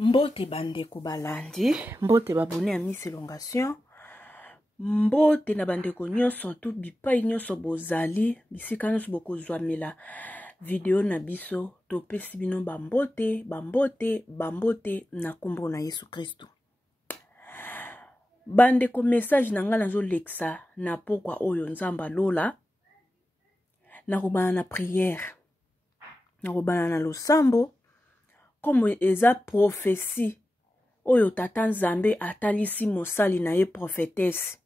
Mbote bandeko balandi, mbote babone à Miss Elongation, mbote na bandeko nyonso tout bipai nyonso bozali, bisika nyonso bokozwamela video na biso, topesi bino bambote na kombo na Yesu Kristo. Bandeko message na nga nazo leksa na pokwa oyo nzamba lola, na kobana na prière, na kobana na losambo, comme eza prophétie oyo tata nzambe atalisi mosali na ye prophétesse.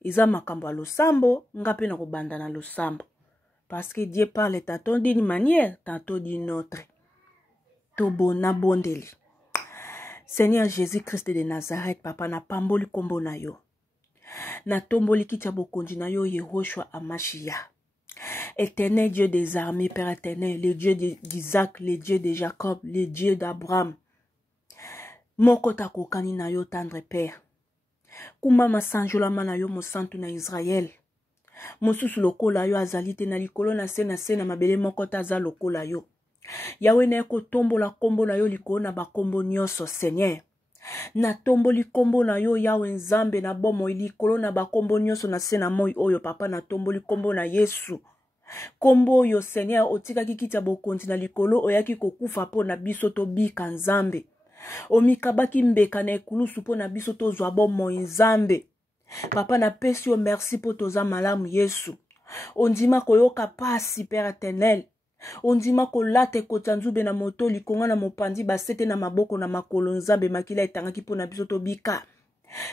Eza makambo ya losambo, nga pe na kobanda na losambo. Parce que Dieu parle tantôt d'une manière, tantôt d'une autre. Tobona bondeli. Seigneur Jésus-Christ de Nazareth, papa na pamboli kombo na yo. Na tomboli kitia bokonzi na yo Yehoshua Amashia. Éternel Dieu des armées, Père éternel, le Dieu d'Isaac, le Dieu de Jacob, le Dieu d'Abraham. Moko takokani na yo tendre Père. Kuma masanjola na yo mosantu na Israël. Mosusu lokola yo azalite na likolo na sena mabele moko taza lokola yo. Yawe na eko tombola kombo na yo likolo na bakombo nyonso Seigneur. Na tomboli kombo na yo Yawe nzambe na bomo likolo na bakombo nyonso na sena moi oyo papa na tomboli kombo na Yesu. Kombo yo Seigneur otika kikita bokonzi na likolo oyaki kokufa po na biso to bika nzambe. Omikabaki mbeka na ekulusu po na biso to zwa bomo nzambe. Papa na pesi yo merci po toza malamu Yesu. Ondima koyoka pasi Père éternel. Ondima kolate kotanzube na moto likonga na mopandi basete na maboko na makolo nzambe makila etangaki po na biso to bika.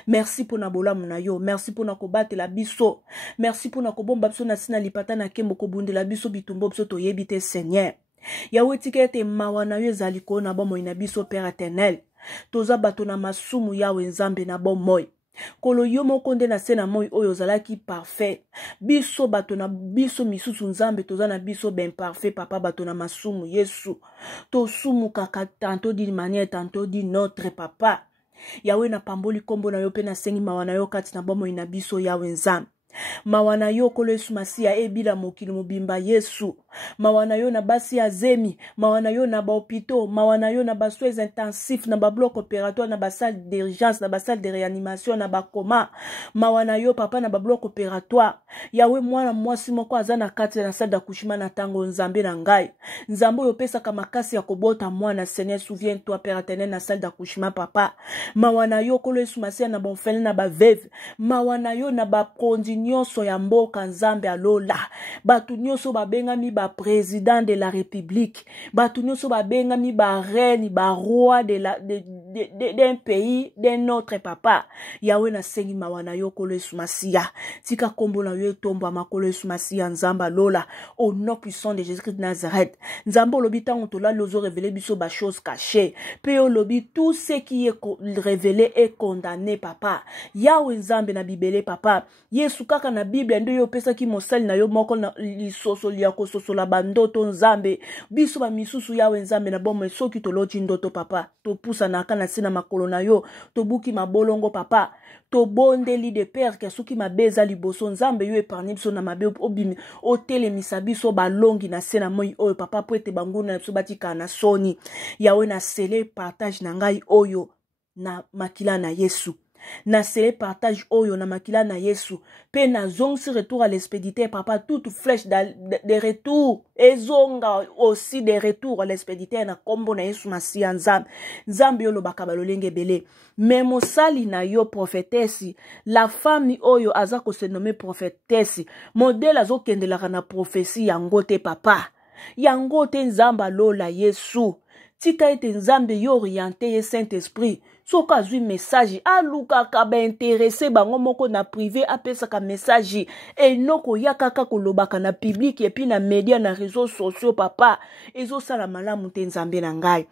Merci pour na bolamu na yo. Merci pour na kobate la biso. Merci pour na kobomba biso na sina lipata na kembo kobunde la biso bitumbo biso to yebite Seigneur. Yawe tikete mawa na yo zaliko na bomo ina biso Père éternel. Toza bato na masumu Yawe nzambe na bomo. Kolo yo moko nde na sena moi oyo zalaki parfait. Biso bato na biso misusu nzambe toza na biso ben parfait papa bato na masumu Yesu. To sumu kaka tantôt d'une manière tantôt d'une autre papa. Yawe na pamboli kombo na yo pe na sengi mawana yo kati na bomo ina biso Yawe nzambe. Mawana yo kolo Yesu Masia ebila mokili mobimba Yesu. Mawana yo na basi ya zemi, mawana yo na ba hôpitaux, mawana yo na ba soins intensifs, na ba bloc opératoire, na ba salle d'urgence, na ba salle de réanimation, na ba coma. Mawana yo papa na ba bloc opératoire. Yawe mwana mwasi moko azana kati na salle d'accouchement na tango nzambe na ngai. Nzambo yo pesa kama kasi ya kobota mwana Seigneur, souviens-toi Père éternel na salle d'accouchement papa. Mawana yo kolo Yesu Masia na ba orphelin na ba veuve. Mawana yo na ba kondi nyonso ya mboka nzambe alola. Batu nyonso babengami ba président de la République. Batu nyonso babengami ba reine, ba roi d'un pays, d'un autre papa. Yawe na sengi mawana yo kolo Yesu Masia. Tika kombo na yo tomba makolo Yesu Masia nzamba lola. Au nom puissant de Jésus-Christ de Nazareth. Nzambo lobi tango tola lozo révélé biso ba choses cachées. Pe lobi tout ce qui est révélé est condamné papa. Yawe nzambe na bibele papa. Yesu kaka na Bible ndo yo pesa ki mosali na yo moko na lisoso liya kososo la bandoto nzambe. Biso ba misusu Yawe nzambe na bomo soki toloti ndoto papa. To pusa na kana sina makolo na yo. To buki mabolongo papa. To bondeli de père ke soki mabeza liboso nzambe yo eparni biso na mabe obimi. O telemisa biso balongi na sena moi oyo papa po ete banguna na biso batika na soni. Yawe na sele partage na ngai oyo na makila na Yesu. Na sele partage oyo na makila na Yesu. Pe na zongsi retour à l'expéditeur papa. Toute flèche de retour. Et zonga aussi de retour à l'expéditeur na kombo na Yesu Masia nzambe. Nzambe yo lo bakabalolenge bele. Memo sali na yo prophétesse. La femme oyo azako se nomme prophétesse. Modèle azo kendelaka na prophétie yangote papa. Yangote nzamba lola Yesu. Tika ete nzambe yo orienté ye Saint-Esprit. Soka zui message aluka ka ba intéressé bango moko na privé apesa ka message et noko yakaka kolobaka na public et puis na média na réseaux sociaux papa ezo sala malamu te nzambe na ngai.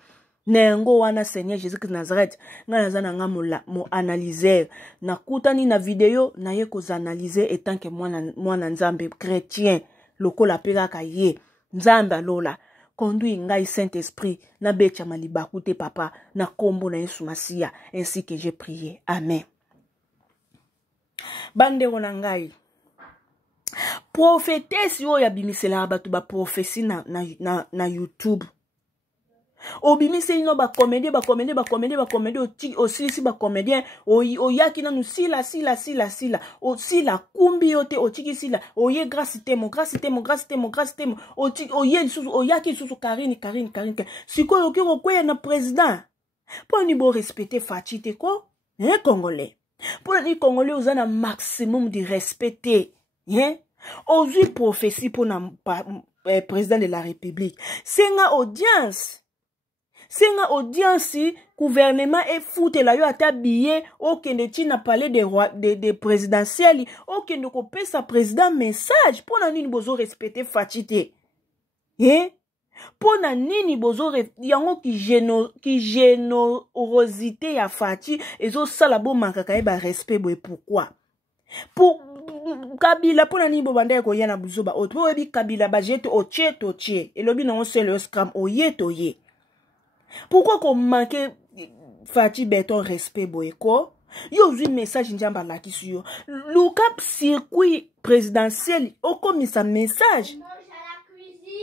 Nengo wana Seigneur Jésus-Christ Nazareth nga nazana nga mo analyser na kutani na video na ye ko analyser etant que mwana nzambe chrétien lokola peka ka ye nzambe alola. Conduis ngai Saint-Esprit na becha malibaku te papa na kombo na Yesu Masia ainsi que j'ai prié. Amen. Bande wana ngai. Prophétesse yo ya bimisela batu ba prophétie na YouTube. Obimiseli no ba comédien aussi ba comédien oyaki nanu sila sila kumbi yote otiki sila oye grâce temo oye lisusu oyaki lisusu Karine siko yoki kokwea na président pour ni bo respecter Fachi te ko congolais pour ni congolais oza na maximum de respecter ozui prophétie pour na président de la république senga gouvernement et foute la yo ata billet okende tina palais de présidentiel okende ko pesa président message pour na nini bozo respecter Fachi te pour na nini bozo yango ki générosité ya Fachi ezo sala bo makaka ba respect boy pourquoi pour Kabila pour na nini bo banda ko yana buzoba oto obi Kabila ba jete otie elobi na on c'est le scam oye pourquoi qu'on manque Fachi beton respect boyko yo zui message njamba la kisuyo luka circuit présidentiel okomisa message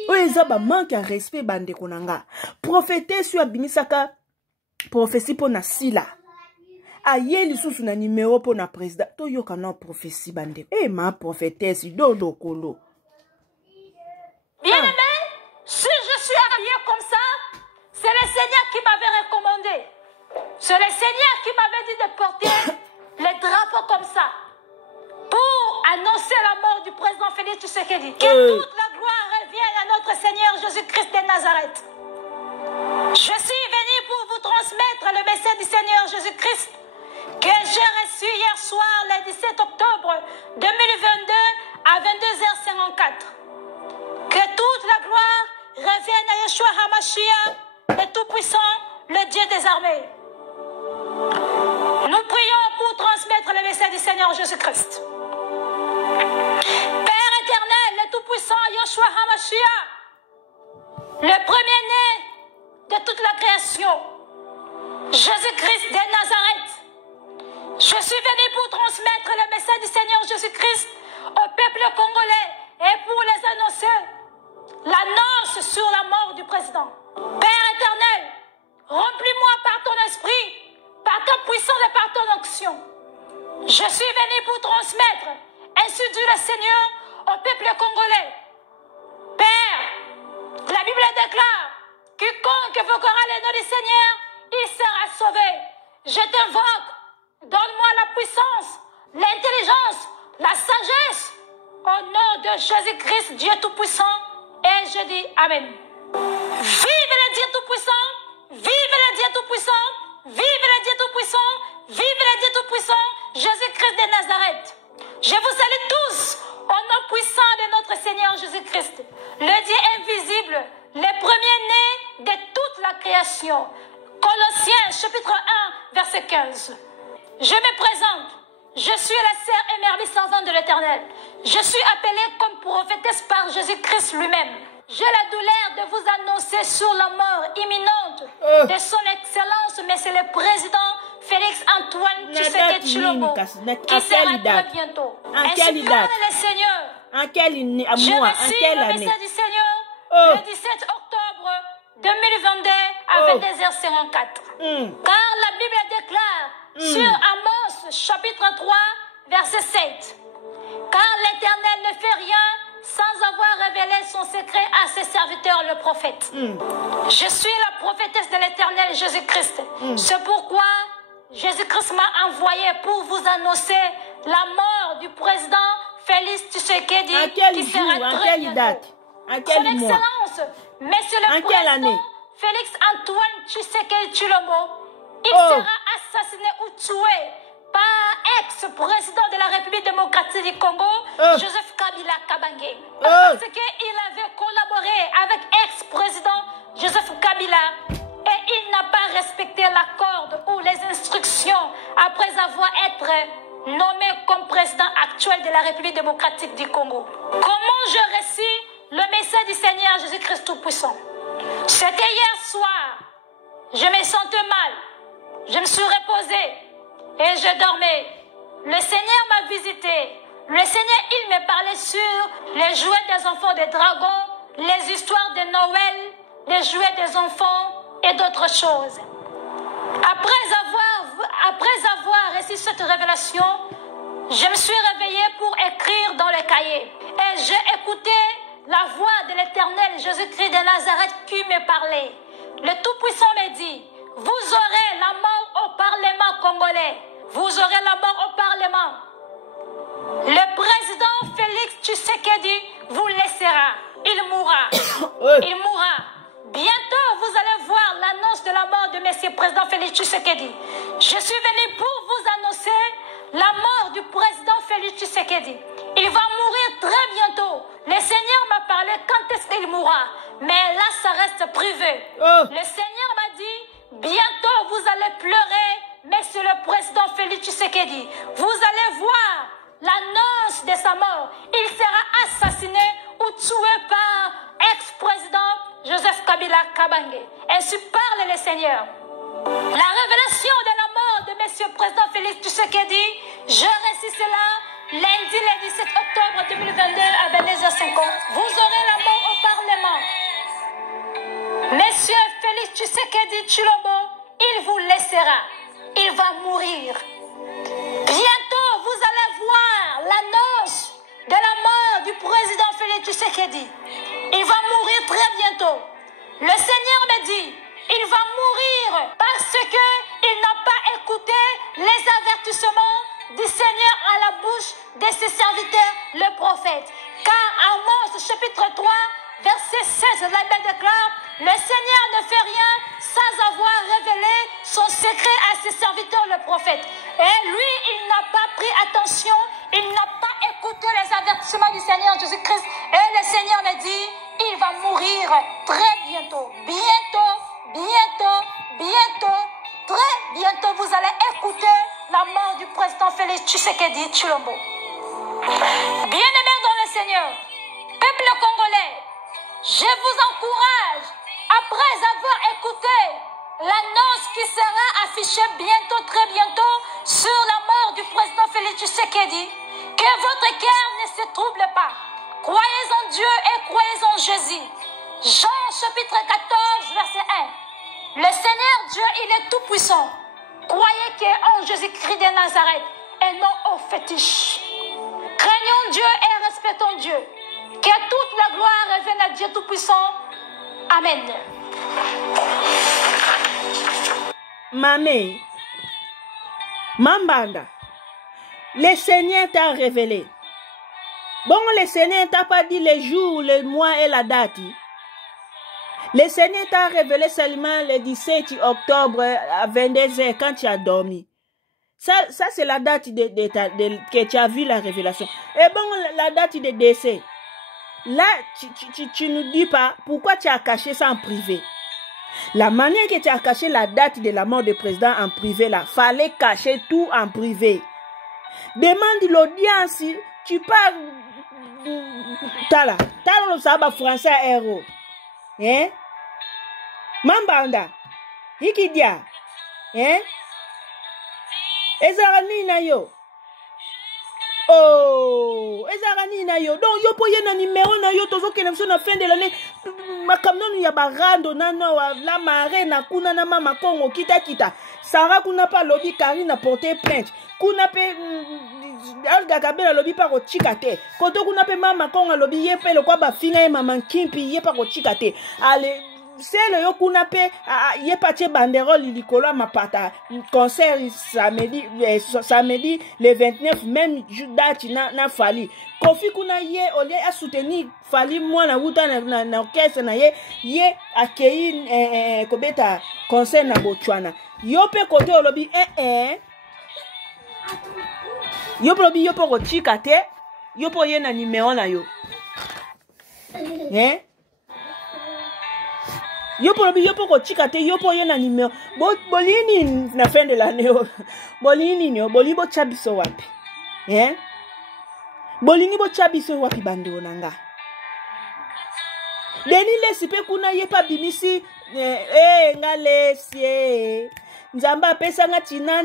oeza ba manque à respect bande konanga prophétesse yo abimisaka prophétie po na sila ayeli susu na numéro po na président to yo kana prophétie bande ma prophétesse dodo kolo bien aimé si je suis habillé comme ça c'est le Seigneur qui m'avait recommandé. C'est le Seigneur qui m'avait dit de porter les drapeaux comme ça pour annoncer la mort du président Félix Tshisekedi. Que toute la gloire revienne à notre Seigneur Jésus-Christ de Nazareth. Je suis venu pour vous transmettre le message du Seigneur Jésus-Christ que j'ai reçu hier soir, le 17 octobre 2022 à 22h54. Que toute la gloire revienne à Yeshua HaMashiach, le Tout-Puissant, le Dieu des armées. Nous prions pour transmettre le message du Seigneur Jésus-Christ. Père éternel, le Tout-Puissant, Yeshua HaMashiach, le premier-né de toute la création, Jésus-Christ de Nazareth. Je suis venu pour transmettre le message du Seigneur Jésus-Christ au peuple congolais et pour les annoncer l'annonce sur la mort du président. Père éternel, remplis-moi par ton esprit, par ta puissance et par ton onction. Je suis venu pour transmettre, ainsi dit le Seigneur, au peuple congolais. Père, la Bible déclare, quiconque invoquera le nom du Seigneur, il sera sauvé. Je t'invoque, donne-moi la puissance, l'intelligence, la sagesse, au nom de Jésus-Christ, Dieu Tout-Puissant, et je dis Amen. Vive le Dieu Tout-Puissant, vive le Dieu Tout-Puissant, vive le Dieu Tout-Puissant, vive le Dieu Tout-Puissant, Jésus-Christ de Nazareth. Je vous salue tous au nom puissant de notre Seigneur Jésus-Christ, le Dieu invisible, le premier-né de toute la création. Colossiens chapitre 1, verset 15. Je me présente, je suis la sœur émerveillée servante de l'Éternel. Je suis appelée comme prophétesse par Jésus-Christ lui-même. J'ai la douleur de vous annoncer sur la mort imminente de son excellence, mais c'est le président Félix Antoine Tshisekedi Tshilombo qui sera très bientôt. Ainsi parle le Seigneur. Je reçus le message du Seigneur le 17 octobre 2022 à 22h54. Car la Bible déclare sur Amos chapitre 3 verset 7. Car l'Éternel ne fait rien sans avoir révélé son secret à ses serviteurs, le prophète. Je suis la prophétesse de l'Éternel Jésus-Christ. C'est pourquoi Jésus-Christ m'a envoyé pour vous annoncer la mort du président Félix Tshisekedi qui sera très bientôt. Son Excellence, Monsieur le Président Félix Antoine Tshisekedi Tshilombo, il sera assassiné ou tué par ex-président de la République démocratique du Congo, Joseph Kabila Kabange. Parce qu'il avait collaboré avec ex-président Joseph Kabila et il n'a pas respecté l'accord ou les instructions après avoir été nommé comme président actuel de la République démocratique du Congo. Comment je reçus le message du Seigneur Jésus-Christ Tout-Puissant? C'était hier soir. Je me sentais mal. Je me suis reposée et je dormais. Le Seigneur m'a visité. Le Seigneur, il me parlait sur les jouets des enfants des dragons, les histoires de Noël, les jouets des enfants, et d'autres choses. Après avoir reçu cette révélation, je me suis réveillée pour écrire dans le cahier. Et j'ai écouté la voix de l'Éternel Jésus-Christ de Nazareth qui me parlait. Le Tout-Puissant me dit, vous aurez la mort au Parlement congolais. Vous aurez la mort au Parlement. Le président Félix Tshisekedi vous laissera. Il mourra. Il mourra. Bientôt, vous allez voir l'annonce de la mort de M. le Président Félix Tshisekedi. Je suis venu pour vous annoncer la mort du président Félix Tshisekedi. Il va mourir très bientôt. Le Seigneur m'a parlé quand est-ce qu'il mourra. Mais là, ça reste privé. Le Seigneur m'a dit, bientôt, vous allez pleurer, Monsieur le président Félix Tshisekedi. Vous allez voir l'annonce de sa mort. Il sera assassiné ou tué par ex-président Joseph Kabila Kabange. Ainsi parle le Seigneur. La révélation de la mort de M. le président Félix Tshisekedi, je récite cela lundi le 17 octobre 2022 à 22h50. Vous aurez la mort au Parlement. Monsieur Félix Tshisekedi Tshilombo, il vous laissera. Il va mourir. Bientôt, vous allez voir l'annonce de la mort du président Félix Tshisekedi. Il va mourir très bientôt. Le Seigneur me dit, il va mourir parce qu'il n'a pas écouté les avertissements du Seigneur à la bouche de ses serviteurs, le prophète. Car Amos chapitre 3, verset 16, la Bible déclare, le Seigneur ne fait rien sans avoir révélé son secret à ses serviteurs, le prophète. Et lui, il n'a pas pris attention, il n'a pas écouté les avertissements du Seigneur Jésus-Christ. Et le Seigneur me dit, il va mourir très bientôt. Bientôt, très bientôt, vous allez écouter la mort du président Félix Tshisekedi Tshilombo. Bien-aimés dans le Seigneur, peuple congolais, je vous encourage, après avoir écouté l'annonce qui sera affichée bientôt, très bientôt, sur la mort du président Félix Tshisekedi, que votre cœur ne se trouble pas. Croyez en Dieu et croyez en Jésus. Jean chapitre 14, verset 1. Le Seigneur Dieu, il est tout puissant. Croyez qu'en Jésus-Christ de Nazareth et non au fétiche. Craignons Dieu et respectons Dieu. Que toute la gloire revienne à Dieu tout-puissant. Amen. Mamé, Mambanda, le Seigneur t'a révélé. Bon, le Seigneur t'a pas dit les jours, les mois et la date. Le Seigneur t'a révélé seulement le 17 octobre à 22h quand tu as dormi. Ça c'est la date que tu as vu la révélation. Et bon, la date de décès. Là, tu ne dis pas pourquoi tu as caché ça en privé. La manière que tu as caché la date de la mort du président en privé, là, fallait cacher tout en privé. Demande l'audience, tu parles. Tala le saba français héros. Hein? Mambanda. Hikidia. Hein? Ezarani na yo. Oh, ezarani na yo. Donc yo poye na numéro na yo tozo ke na so na fin de l'année. Makamno ya barando nano la marée na kuna na mama Kongo kita. Sarah kuna pa lobby Karine a porté plainte. Kuna pe Algakabela lobby pa ko chikate. Koto kuna pe mama Kongo lobby ye pe le kwa ba finga ye mama Kimpi ye pa ko chikate. Allez c'est le yokunape ye pache banderole likolo mapata concert samedi le 29 même date na Fali Kofi kuna ye olie a soutenir Fali mwana wuta na orchestre na ye akei kobeta concert na Botswana yo pe kote olobi yo lobi yo po ko chikate yo po ye na numéro na yo Yo po chikate yo po ye na numéro bolini na fin de l'année bolini nyo bolibo chabiso wapi bolingi bo chabiso wapi bando nanga deni lesi pe kuna ye pa bimisi ngalesi nzamba pesa nga china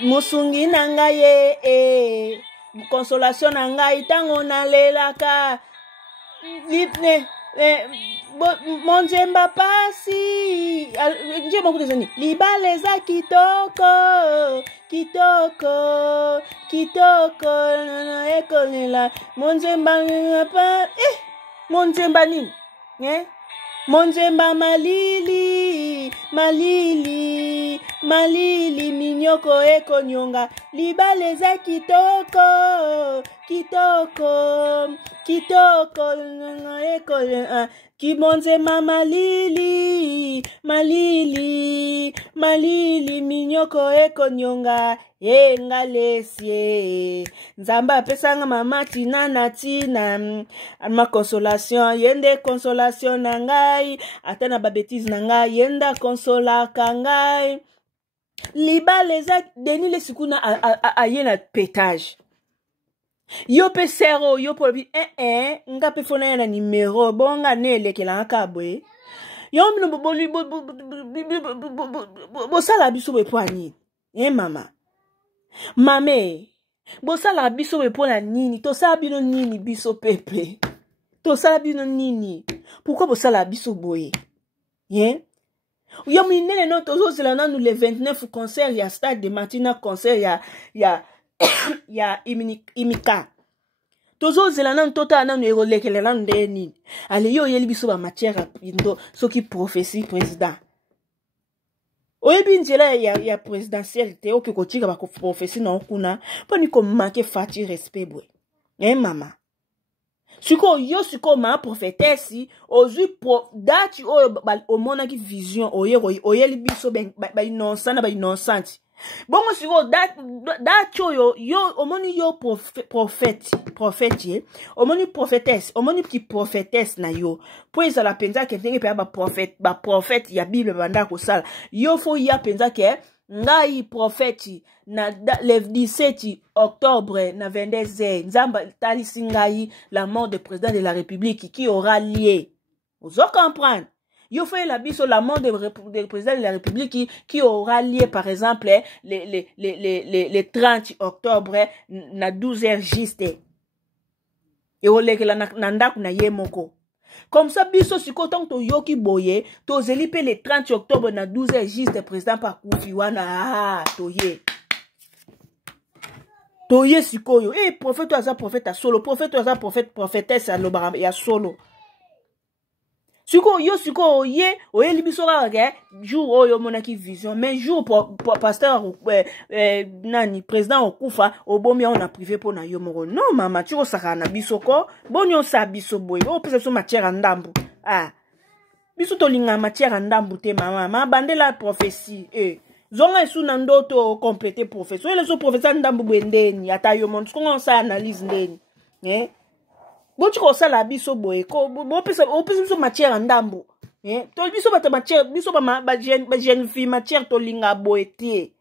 musungi nanga ye consolation nanga itango na lelaka litne monzemba pasi nje makuta zani libale za kitoko kitoko kitoko ekolela monzemba pa monzemba nini monzemba malili malili malili minyoko ekonyonga libale za kitoko kitoko kitoko ekolela kimonzemba malili malili malili minyoko ekonyonga ngalesie nzamba apesanga mama tina na tina ma consolation yende consolation na ngai ata na babetise na ngai yenda consolaka ngai libale za denile sikuna aye na pétage yo pe sero yo po bi nga pe fona na numéro bonga nelekela kabwe yo mino bo sala biso be poani mama mame bosala biso bepona nini tosala bino nini biso pepe tosala bino nini pourquoi bosala biso boye yo minene no tozozela nanu le 29 concert ya Stade de Martina concert ya imika tozozela nanu totala nanu ekolekele nanu nde nini ale yo yeli biso ba matière ndo soki prophétie président oyebi nzela ya présidentielle te oke kotika ba prophétie na okuna poni ko manquer fati respect bwe mama siko yo siko ma prophétesse ozui dati o monaki vision oyeli biso ba innocent na ba innocent bongo siko dati yo omoni yo prophète omoni prophétesse omoni ki prophétesse na yo po ezala penza ke ndenge pe ba prophète ya Bible banda ko sala yo fo ya penza ke ngai prophète na le 17 octobre na 22h nzamba talisi ngai la mort du président de la République qui aura lié vous comprendre yo fait la biso la mort du président de la République qui aura lié par exemple le 30 octobre na 12h juste et olekela na ndaku na ye moko comme ça biso siko tant to yoki boye to zeli pe le 30 octobre na 12h juste président pa kufi wana toye sikoyo prophète aza prophète a solo prophète aza prophétesse alobara ya solo siko yo siko oye libiso kaka jour oyo monaki vision mais jour pasteur nani président okufa obomi on a privé pour na yo moko non mama tiko saka na biso ko boni on sa biso boy o pesa so matière ndambu biso to linga matière ndambu te mama bandela prophétie zonga esu na ndoto compléter professeur ele so professeur ndambu bwendeni ata yo mon ko on sa analyse ndeni Bochiko sala biso boye ko bo pesa biso matière ndambo to biso bata matière biso ba jeune fille matière to linga boye tie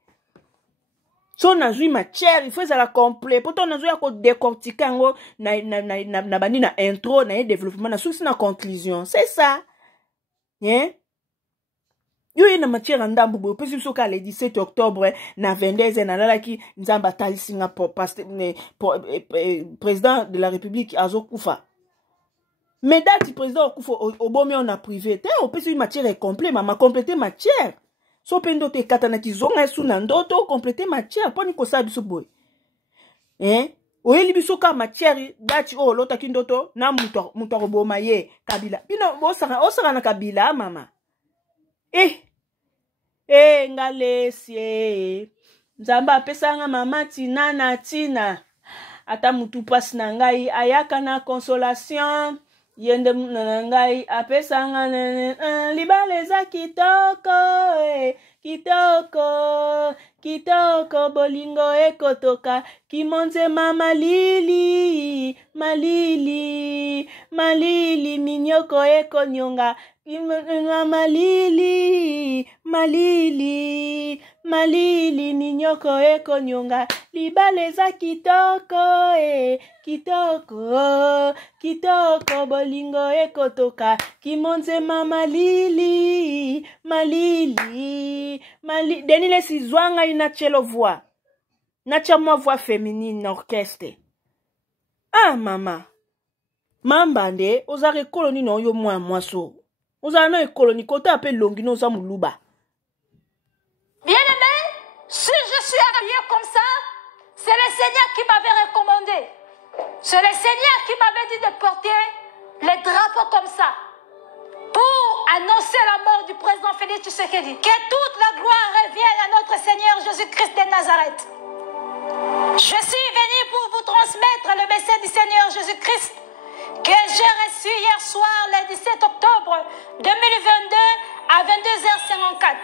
so na zui matière il faut ça la complet pour ton ya ko décortiquer ngo na bani na intro na développement na source na conclusion c'est ça yo na matière ndambo boye pesa biso ka le 17 octobre na 22h na lalaki nzamba talisi nga président de la République azokufa mais date président okufa obomi on a privé te opesi matière complet mama compléter matière so pendo te katana kizonga esu na ndoto compléter matière poni ko sa biso boy oyeli biso ka matière date lota kindoto na muto roboma ye kabila bino osaka na kabila mama ngalesie nzamba apesanga mama tina na tina ata mutu pasi na ngai ayaka na consolation yende na ngai apesanga libale za kitoko kitoko kitoko bolingo ekotoka kimonzema malili malili malili minyoko ekonyonga malili malili malili minyoko ekonyonga libale za kitoko kitoko kitoko bolingo ekotoka kimonzema malili malili malili denile sizwanga ina chelo voix nacha moi voix féminine orchestre mama mambande ozare koloni no yo mwa mwaso ozana colonie côté appelle Longino za muluba. Bien-aimé, si je suis habillée comme ça, c'est le Seigneur qui m'avait recommandé. C'est le Seigneur qui m'avait dit de porter les drapeaux comme ça pour annoncer la mort du président Félix Tshisekedi. Que toute la gloire revienne à notre Seigneur Jésus-Christ de Nazareth. Je suis venu pour vous transmettre le message du Seigneur Jésus-Christ que j'ai reçu hier soir, le 17 octobre 2022 à 22h54.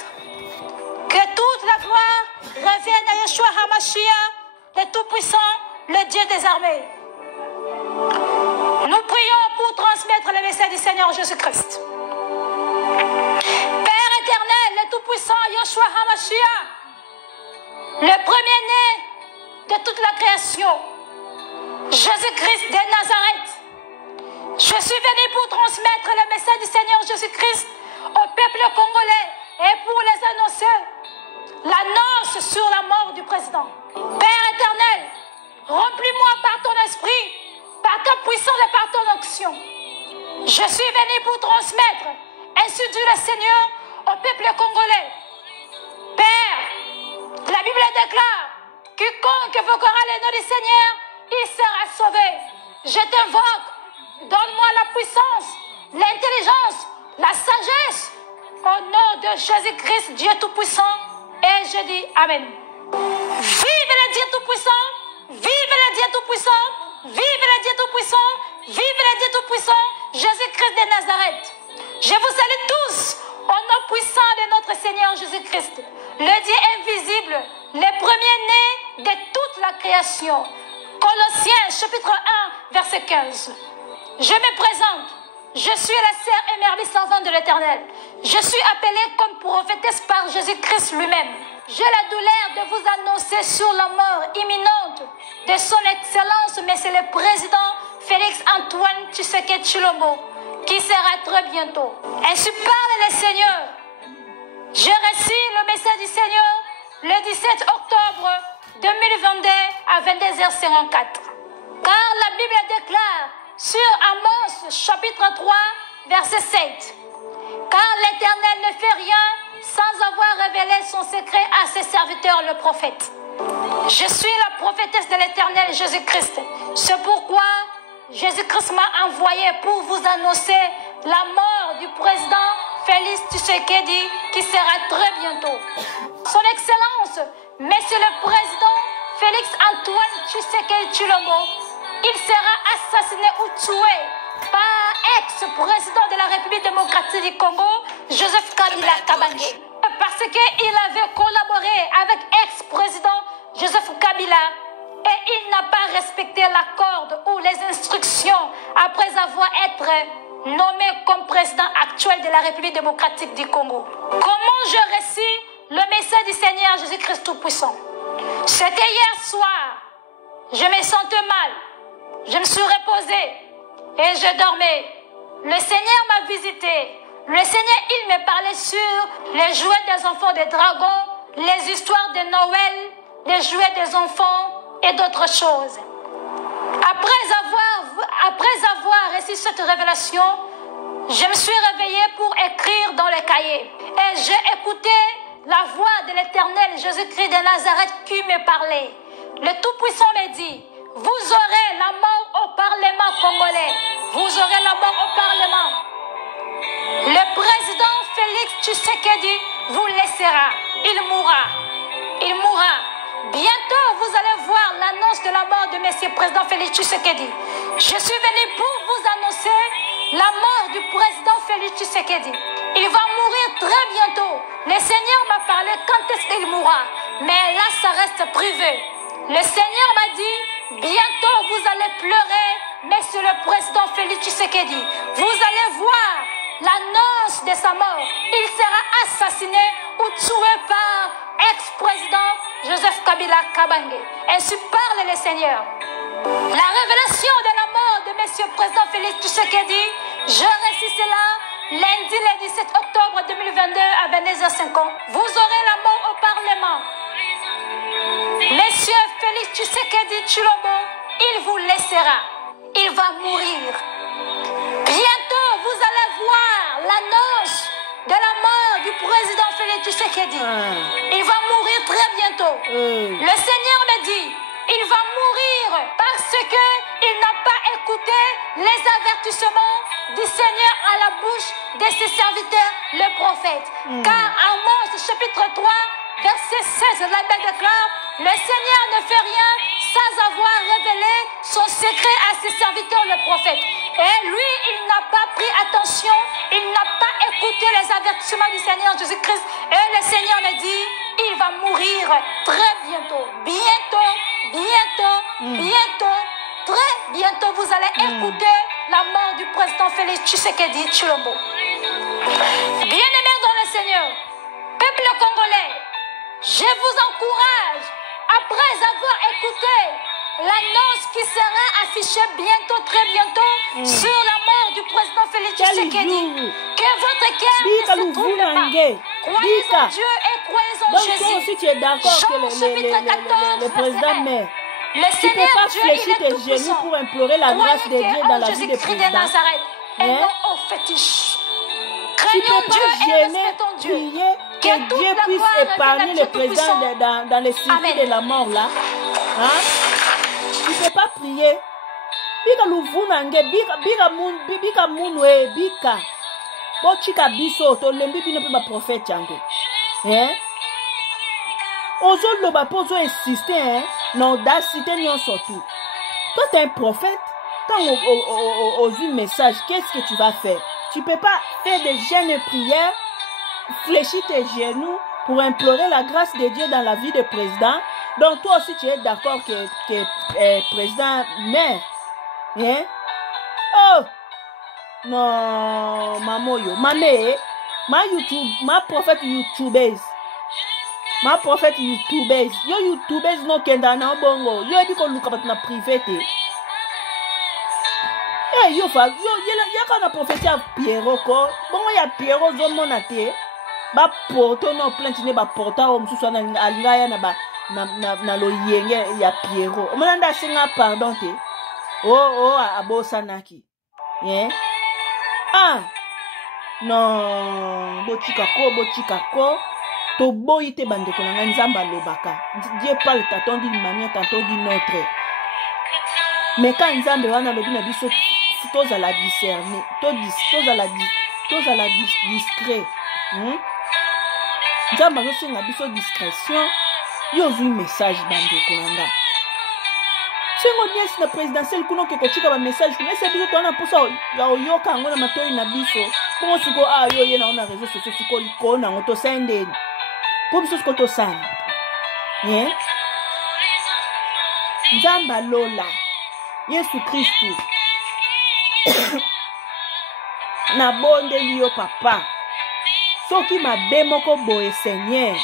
Que toute la gloire revienne à Yeshua HaMashiach, le Tout-Puissant, le Dieu des armées. Nous prions pour transmettre le message du Seigneur Jésus-Christ. Père éternel, le Tout-Puissant, Yeshua HaMashiach, le premier-né de toute la création, Jésus-Christ de Nazareth. Je suis venu pour transmettre le message du Seigneur Jésus-Christ au peuple congolais et pour les annoncer l'annonce sur la mort du président. Père éternel, remplis-moi par ton esprit, par ta puissance et par ton onction. Je suis venu pour transmettre, ainsi dit le Seigneur, au peuple congolais. Père, la Bible déclare, quiconque invoquera le nom du Seigneur, il sera sauvé. Je t'invoque, donne-moi la puissance, l'intelligence, la sagesse, au nom de Jésus-Christ, Dieu Tout-Puissant, et je dis Amen. Vive le Dieu Tout-Puissant, vive le Dieu Tout-Puissant, vive le Dieu Tout-Puissant, vive le Dieu Tout-Puissant, Jésus-Christ de Nazareth. Je vous salue tous au nom puissant de notre Seigneur Jésus-Christ, le Dieu invisible, le premier-né de toute la création. Colossiens chapitre 1, verset 15. Je me présente. Je suis la sœur émerveillée servante de l'Éternel. Je suis appelée comme prophétesse par Jésus-Christ lui-même. J'ai la douleur de vous annoncer sur la mort imminente de son Excellence, Monsieur le Président Félix Antoine Tshisekedi Tshilombo, qui sera très bientôt. Ainsi parle le Seigneur. J'ai reçu le message du Seigneur le 17 octobre 2022 à 22h54. Car la Bible déclare sur Amos chapitre 3 verset 7. Car l'Éternel ne fait rien sans avoir révélé son secret à ses serviteurs le prophète. Je suis la prophétesse de l'Éternel Jésus-Christ. C'est pourquoi Jésus-Christ m'a envoyé pour vous annoncer la mort du président Félix Tshisekedi qui sera très bientôt. Son Excellence, Monsieur le Président Félix Antoine Tshisekedi Tshilombo, il sera assassiné ou tué par ex-président de la République démocratique du Congo, Joseph Kabila Kabange. Parce qu'il avait collaboré avec ex-président Joseph Kabila et il n'a pas respecté l'accord ou les instructions après avoir été nommé comme président actuel de la République démocratique du Congo. Comment j'ai reçu le message du Seigneur Jésus-Christ Tout-Puissant? C'était hier soir. Je me sentais mal. Je me suis reposée et je dormais. Le Seigneur m'a visité. Le Seigneur, il me parlait sur les jouets des enfants des dragons, les histoires de Noël, les jouets des enfants et d'autres choses. Après avoir reçu cette révélation, je me suis réveillée pour écrire dans le cahier. Et j'ai écouté la voix de l'Éternel Jésus-Christ de Nazareth qui me parlait. Le Tout-Puissant me dit, vous aurez la mort au Parlement congolais. Vous aurez la mort au Parlement. Le président Félix Tshisekedi vous laissera. Il mourra. Il mourra. Bientôt, vous allez voir l'annonce de la mort de M. Président Félix Tshisekedi. Je suis venu pour vous annoncer la mort du président Félix Tshisekedi. Il va mourir très bientôt. Le Seigneur m'a parlé quand est-ce qu'il mourra. Mais là, ça reste privé. Le Seigneur m'a dit, bientôt vous allez pleurer, Monsieur le président Félix Tshisekedi. Vous allez voir l'annonce de sa mort. Il sera assassiné ou tué par ex-président Joseph Kabila Kabange. Ainsi parle le Seigneur. La révélation de la mort de Monsieur le président Félix Tshisekedi, je reçu cela lundi le 17 octobre 2022 à 22h50. Vous aurez la mort au Parlement. Monsieur Félix Tshisekedi Tshilombo, il vous laissera. Il va mourir. Bientôt, vous allez voir l'annonce Tshisekedi. Il va mourir très bientôt. Le Seigneur me dit, il va mourir parce qu'il n'a pas écouté les avertissements du Seigneur à la bouche de ses serviteurs, le prophète. Car Amos chapitre 3, verset 16, la Bible déclare, le Seigneur ne fait rien sans avoir révélé son secret à ses serviteurs, le prophète. Et lui, il n'a pas pris attention, il n'a pas écouté les avertissements du Seigneur Jésus-Christ. Et le Seigneur me dit, il va mourir très bientôt. Bientôt, bientôt, bientôt, très bientôt, vous allez écouter la mort du président Félix Tshisekedi Tshilombo. Bien-aimés dans le Seigneur, peuple congolais, je vous encourage, après avoir écouté l'annonce qui sera affichée bientôt, très bientôt, sur la mort du président Félix Tshisekedi, que votre cœur ne se trouble pas. Croyez en Dieu et croyez en Jésus. Donc, si tu es d'accord que le président meurt, tu ne peux pas fléchir tes genoux pour implorer la grâce de Dieu dans la vie des présidents. Et non au fétiche. Tu ne peux pas gêner, prier que Dieu puisse épargner le président dans les circuits de la mort là. Hein? Tu ne peux pas prier. Bika luvunange, bika munwe, bika. Bo chika biso, to lembi bino pe ba prophète yango. Hein? Ozo loba po ozo insister, hein? Non, d'audacité non surtout. Toi, tu es un prophète. Quand on un message, qu'est-ce que tu vas faire? Tu ne peux pas faire des jeûnes et prières, fléchir tes genoux pour implorer la grâce de Dieu dans la vie du président. Donc toi aussi tu es d'accord que le président meurt. Hein? Oh! Non, mamoyo, mamé, ma prophète YouTubeuse. Ma prophète YouTubeuse. Yo YouTubeuse no kenda na bongo. Yo ebi ko luka na privé te. Yo fa yo kana prophète ya Pierrot ko. Bongo ya Pierrot zo mona te. Ba porto no plainte ne ba porta o msusu na alingaya na lo yenge ya Pierrot. Omana nda singa pardon te. Abosa naki. Yeah. Ah. Non, bochika ko. To boyite bandeko na nzamba lobaka. Dieu parle tantôt d'une manière, tantôt d'une autre. Mais quand nzambe wana lobi na biso toza la discerner, toza la discret. Nzamba zo na biso discrétion. Yo vu message bandeko nanga. Sengo niesi na présidentiel kuno ke kochika ba message kuno ese biso tona posa ya oyoka ngona matoi na biso. Kongo siko yo ye na ona réseaux sociaux siko likona ngoto sendeni. Pour biso siko to sana. Hein? Nzamba lola. Yesu Kristu. Na bonde liyo papa. Soki mabe moko boye Seigneur.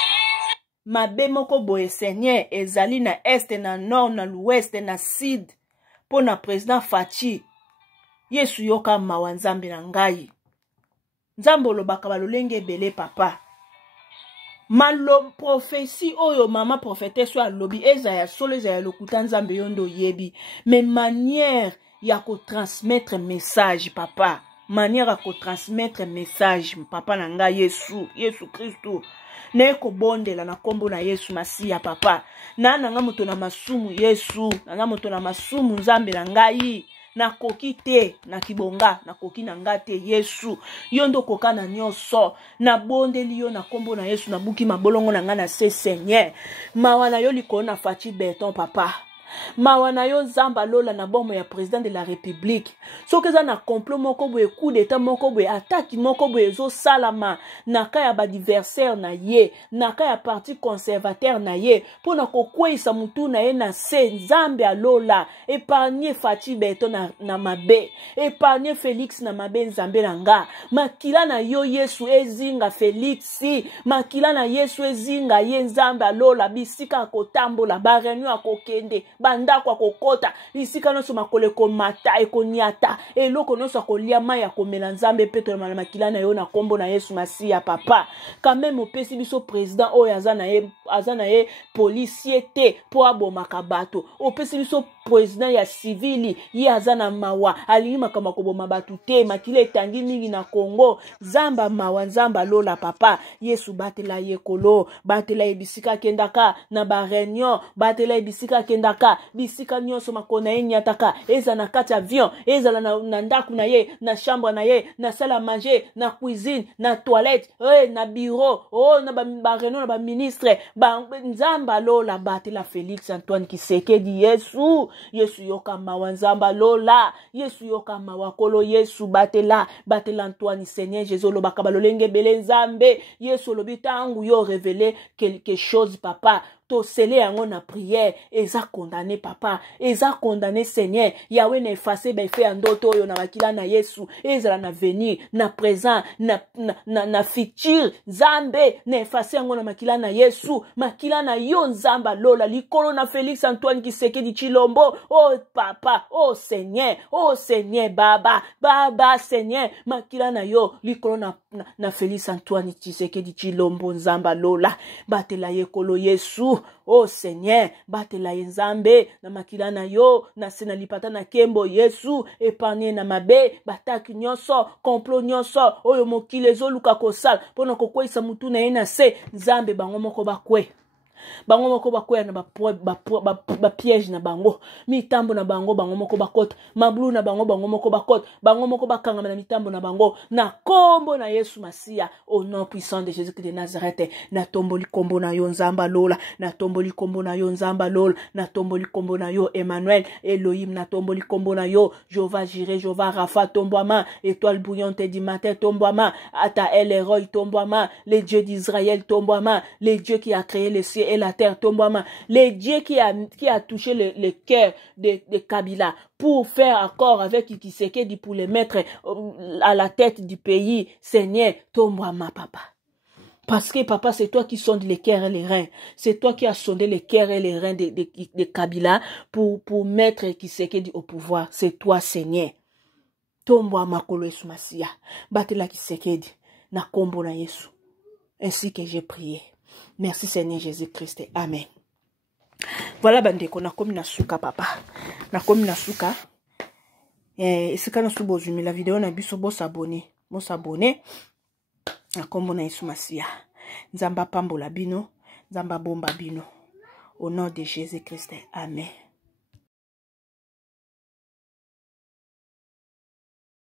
Mabe moko boye Seigneur ezali na este na nord na l'ouest na sud po na président Fachi. Yesu yoka mawa nzambe na ngai. Nzambe olobaka balolenge ebele papa. Malo prophétie oyo mama prophétesse so alobi ezaya solo ezaya lokuta nzambe yondo yebi. Mais manière ya ko transmettre message papa. Manière ya ko transmettre message papa na ngai Yesu Kristu. Neko bondela na kombo na Yesu Masiya papa. Na nga moto na masumu Yesu. Na moto na masumu nzambe na ngai. Na koki te, na kibonga, na koki na ngate Yesu. Yondo koka na nyonso. Na bondeli yo na kombo na Yesu na buki mabolongo na nga na se Seigneur. Mawana yo liko na Fachi Beton papa. Mawana yo zamba lola na bombe ya président de la République. Soki za na complot moko boye coup d'état moko boye attaque moko boye zo salama na ka ya ba diversaire na ye, na ka ya parti conservateur na ye, pour na kokweisa mutu na ye na se nzambe alola, épargner Fachi Beton na mabe, épargner Félix na mabe nzambe na nga. Makila na yo Yesu ezinga Félix, makila na Yesu ezinga ye nzambe alola bisika kotambola ba réunion akokende banda kwa kokota lisika noso makole komata ekoniata eloko noso kolia mai ya komela nzambe peto na makila na yo na kombo na Yesu Masiya papa. Quand même opesi biso président oyo azana ye policier te po abomaka bato. Opesi biso président ya civili ye azana mawa alingi makama koboma batu te makila etangi mingi na Congo zamba mawa nzamba lola papa Yesu batela yekolo batela ebisika kendaka na ba réunion batela ebisika kendaka bisika nyonso makona enyataka eza na kati avion eza na ndaku na ye na chambre na ye na salle à manger na cuisine na toilette na bureau na ba réunion na ba ministre ba nzamba lola batela Félix Antoine Tshisekedi Yesu yoka mawa nzamba lola Yesu yoka mawa kolo Yesu batela Antoine Seigneur Jésus lo bakaba lolenge bele nzambe Yesu lobi tangu yo révéler quelque chose papa to scellé yango na prière eza condamné papa eza condamné Seigneur Yahweh na effacer ba fait ndoto yo na bakila na Yesu ezala na venir na présent na futur nzambe na effacer yango na makila na Yesu makila na yo nzamba lola likolo na Félix Antoine Tshisekedi Tshilombo papa Seigneur baba Seigneur makila na yo likolo na Félix Antoine Tshisekedi Tshilombo nzamba lola batela yekolo Yesu Seigneur batela nzambe na makila na yo na sena lipata na kembo Yesu épargner na mabe bataki nyonso complot nyonso oyo mokile ezoluka kosala pona kokwesa mutu na ye na se nzambe bango moko bakwea na ba piège na bango mitambo na bango moko bakota mabulu na bango moko bakota bango moko bakanga na mitambo na bango na kombo na Yesu Masia au nom puissant de Jésus de Nazareth na tomboli kombo na yo nzamba lola na tomboli kombo na yo nzamba lola na tomboli kombo na yo Emmanuel Elohim na tomboli kombo na yo Jehovah Jireh Jehovah Rapha tombwama étoile bouillante du matin tombwama Ata El Héroï tombwama les dieux d'Israël tombwama les dieux qui a créé le ciel et la terre tombwama les dieux qui a touché le cœur de Kabila pour faire accord avec Tshisekedi pour les mettre à la tête du pays Seigneur tombwama papa. Parce que papa, c'est toi qui sondes les cœurs et les reins. C'est toi qui as sondé les cœurs et les reins de Kabila pour mettre Tshisekedi au pouvoir. C'est toi, Seigneur. Tomboa makolo Yesu Masia. Batela Tshisekedi. Na kombo na Yesu. Ainsi que j'ai prié. Merci Seigneur Jésus-Christ. Amen. Voilà bandeko, na komi na suka papa. Na komi na suka. Esika na subo zumi la vidéo na biso bo s'abonner. Bo s'abonner. Na kombo na Yesu Masia. Nzamba pambola bino. Nzamba bomba bino. Au nom de Jésus-Christ. Amen.